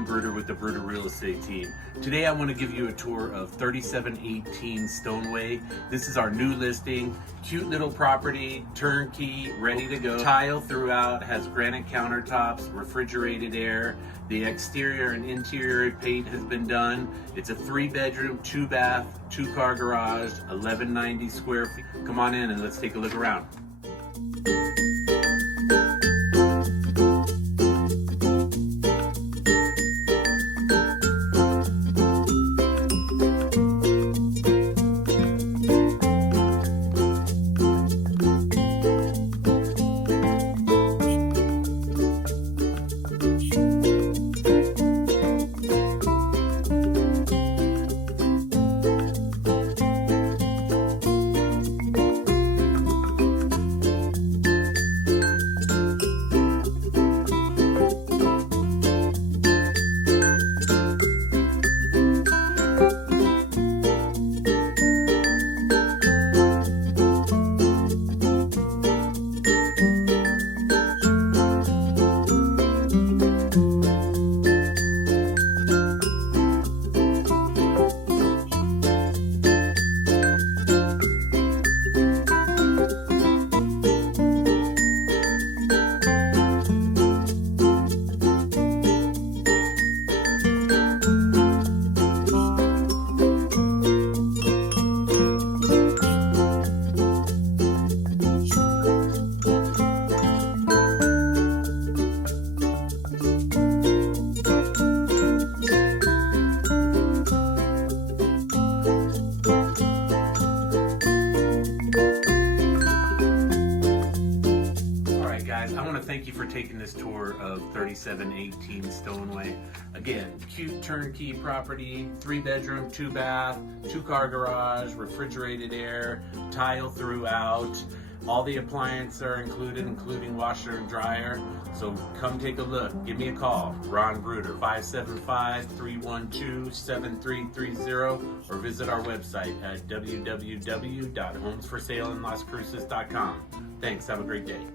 Ron Bruder with the Bruder Real Estate Team. Today I want to give you a tour of 3718 Stoneway. This is our new listing. Cute little property, turnkey, ready to go. Tile throughout, has granite countertops, refrigerated air. The exterior and interior paint has been done. It's a 3-bedroom, 2-bath, 2-car garage, 1190 square feet. Come on in and let's take a look around. I want to thank you for taking this tour of 3718 Stoneway. Again, cute turnkey property, 3-bedroom, 2-bath, 2-car garage, refrigerated air, tile throughout. All the appliances are included, including washer and dryer. So come take a look. Give me a call, Ron Bruder, 575-312-7330, or visit our website at www.homesforsaleandlascruces.com. Thanks. Have a great day.